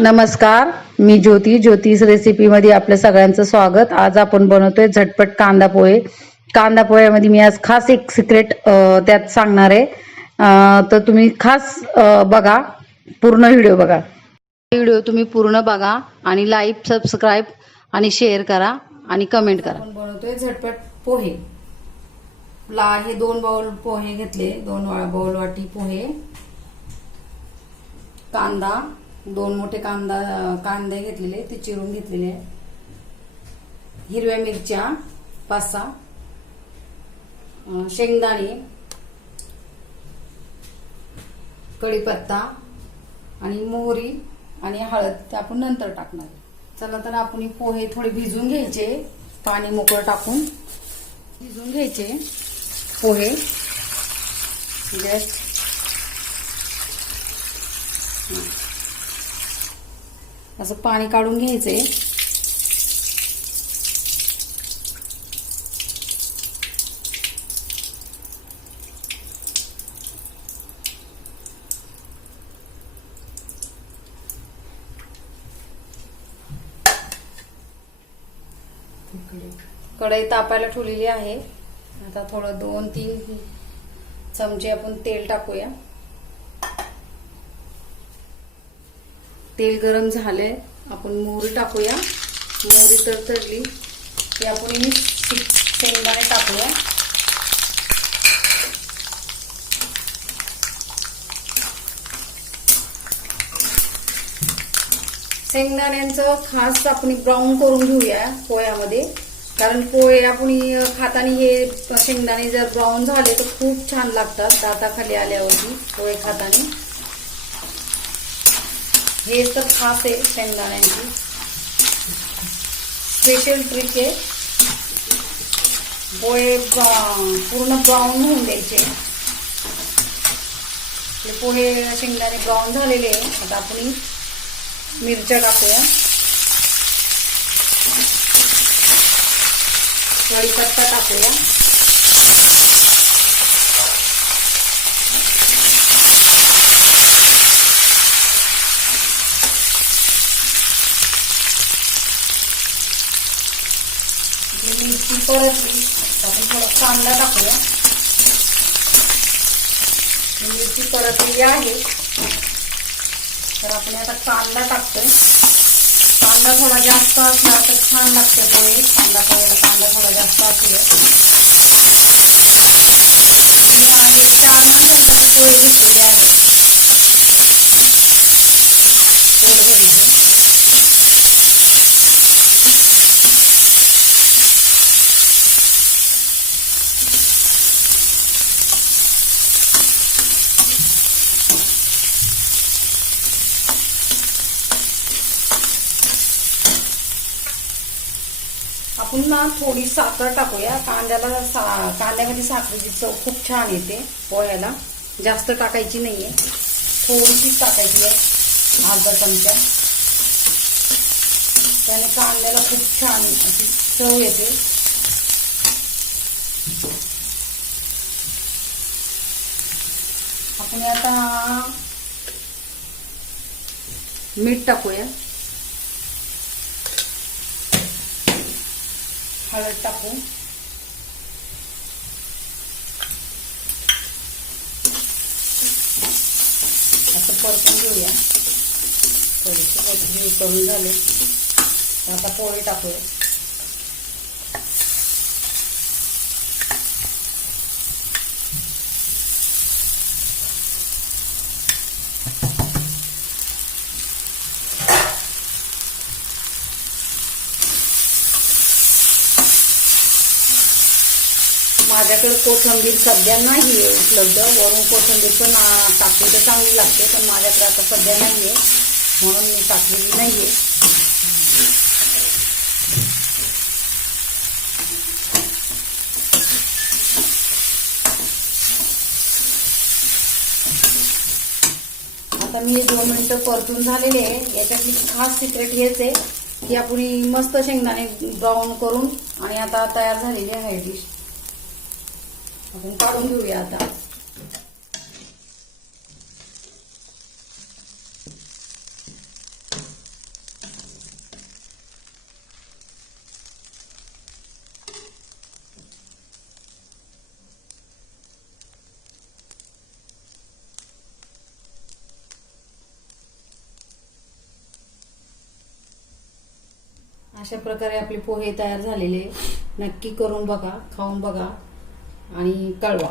नमस्कार, मी ज्योतिष रेसिपीमध्ये आपल्या सगळ्यांचं स्वागत। आज आपण बनवतोय झटपट कांदा पोहे। कांदा पोह्यामध्ये मी आज खास एक सिक्रेट त्यात सांगणार आहे, तर तुम्ही खास बघा, पूर्ण व्हिडिओ बघा। व्हिडिओ तुम्ही पूर्ण बघा आणि लाईक, सबस्क्राइब आणि शेअर करा आणि कमेंट करा। आपण बनवतोय झटपट पोहे। हे 2 बाउल पोहे घेतले, 2 बाउल वाटी पोहे, कांदा 2 मोठे कांदे घेतलेले, ते चिरून घेतलेले, हिरव्या मिरच्या 5-6, शेंगदाणे, कढीपत्ता आणि मोहरी आणि हळद ते आपण नंतर टाकणार। चला तर आपण पोहे थोडे भिजून घ्यायचे, पाणी मोकळं टाकून भिजून घ्यायचे पोहे। जस्ट असं पाणी काढून घ्यायचे। कढई तापायला ठेवलेली आहे। आता थोडं 2-3 चमचे आपण तेल टाकूया। तेल गरम झाले, आपण मोहरी टाकूया। मोहरी तडतडली की आपण शेंगदाणे टाकूया। शेंगदाण्यांचं खास आपण ब्राऊन करून घेऊया पोह्यामध्ये, कारण पोहे आपण खाताना हे शेंगदाणे जर ब्राऊन झाले तर खूप छान लागतात दाताखाली आल्यावरती पोहे खाताना। हे तर खास आहे शेंगदाण्यांची स्पेशल ट्रिक आहे। पोहे पूर्ण ब्राऊन होऊन द्यायचे। पोहे शेंगदाणे ब्राऊन झालेले आहे। आता आपण मिरच्या टाकूया, कढीपत्ता टाकूया, मिरची परतली आपण थोडा कांदा टाकूया। मिरची परतलेली आहे तर आपण आता कांदा टाकतोय। कांदा थोडा जास्त असला तर छान लागते पोहे। कांदा पोह्याला कांदा थोडा जास्त असेल। मी 4-5 घंट्याचे पोहे घेतलेले आहे पोटभरीचे। आपण ना थोडी साखर टाकूया। कांद्यामध्ये साखरेची चव खूप छान येते पोह्याला। जास्त टाकायची नाहीये, थोडीशीच टाकायची आहे, अर्धा चमचा। त्याने कांद्याला खूप छान अशी चव येते। आपण आता मीठ टाकूया, हळद टाकू, असं परतून घेऊया। थोडीशी कोथिंबीर करून झाले, आता पोहे टाकूया। माझ्याकडे कोथिंबीर सध्या नाही आहे उपलब्ध, वरून कोथिंबीर पण टाकली तर चांगली लागते, पण माझ्याकडे आता सध्या नाही आहे म्हणून मी टाकलेली नाही आहे। आता मी 2 मिनिटं परतून झालेले आहे। याच्यातली खास सिक्रेट हेच आहे की आपण मस्त शेंगदाणे ब्राऊन करून आणि आता तयार झालेली आहे डिश। आपण काढून घेऊया आता। अशा प्रकारे आपले पोहे तयार झालेले. नक्की करून बघा, खाऊन बघा आणि कळवा.